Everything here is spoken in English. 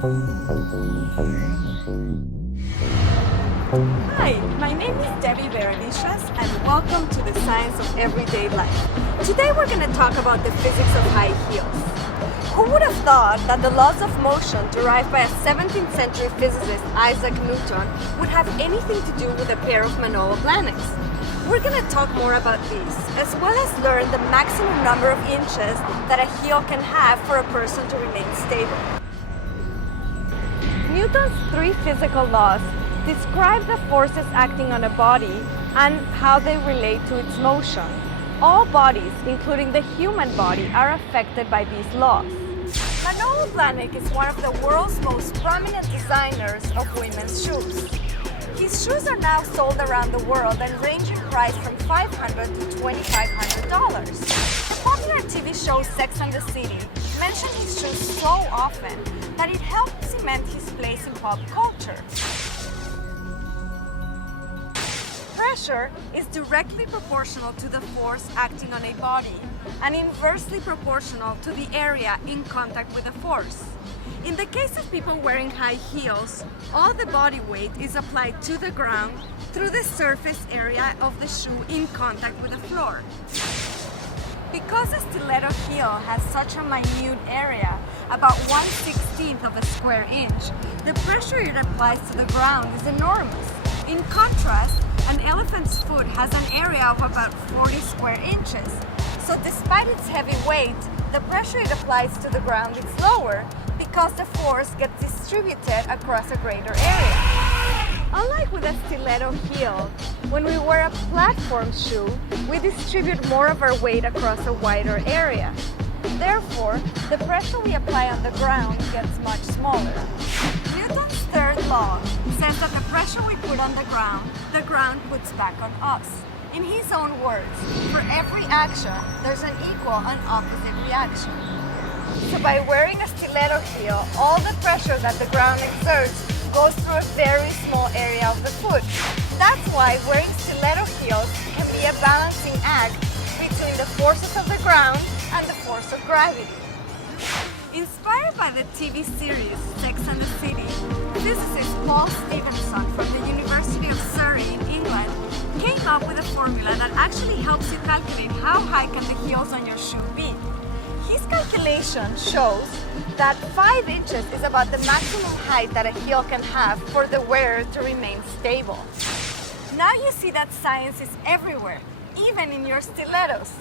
Hi, my name is Debbie Berenices and welcome to the Science of Everyday Life. Today we're going to talk about the physics of high heels. Who would have thought that the laws of motion derived by a 17th century physicist, Isaac Newton, would have anything to do with a pair of monoplanets? We're going to talk more about these, as well as learn the maximum number of inches that a heel can have for a person to remain stable. Newton's three physical laws describe the forces acting on a body and how they relate to its motion. All bodies, including the human body, are affected by these laws. Manolo Blahnik is one of the world's most prominent designers of women's shoes. His shoes are now sold around the world and range in price from $500 to $2,500. The popular TV show Sex and the City mentioned his shoes so often that it helped cement his place in pop culture. Pressure is directly proportional to the force acting on a body and inversely proportional to the area in contact with the force. In the case of people wearing high heels, all the body weight is applied to the ground through the surface area of the shoe in contact with the floor. Because a stiletto heel has such a minute area, about 1/16th of a square inch, the pressure it applies to the ground is enormous. In contrast, an elephant's foot has an area of about 40 square inches. So despite its heavy weight, the pressure it applies to the ground is lower because the force gets distributed across a greater area. Unlike with a stiletto heel, when we wear a platform shoe, we distribute more of our weight across a wider area. Therefore, the pressure we apply on the ground gets much smaller. Newton's third law says that the pressure we put on the ground puts back on us. In his own words, for every action, there's an equal and opposite reaction. So by wearing a stiletto heel, all the pressure that the ground exerts goes through a very small area of the foot. That's why wearing stiletto heels can be a balancing act between the forces of the ground and the force of gravity. Inspired by the TV series Sex and the City, physicist Paul Stephenson from the University of Surrey in England came up with a formula that actually helps you calculate how high can the heels on your shoe be. His calculation shows that 5 inches is about the maximum height that a heel can have for the wearer to remain stable. Now you see that science is everywhere, even in your stilettos.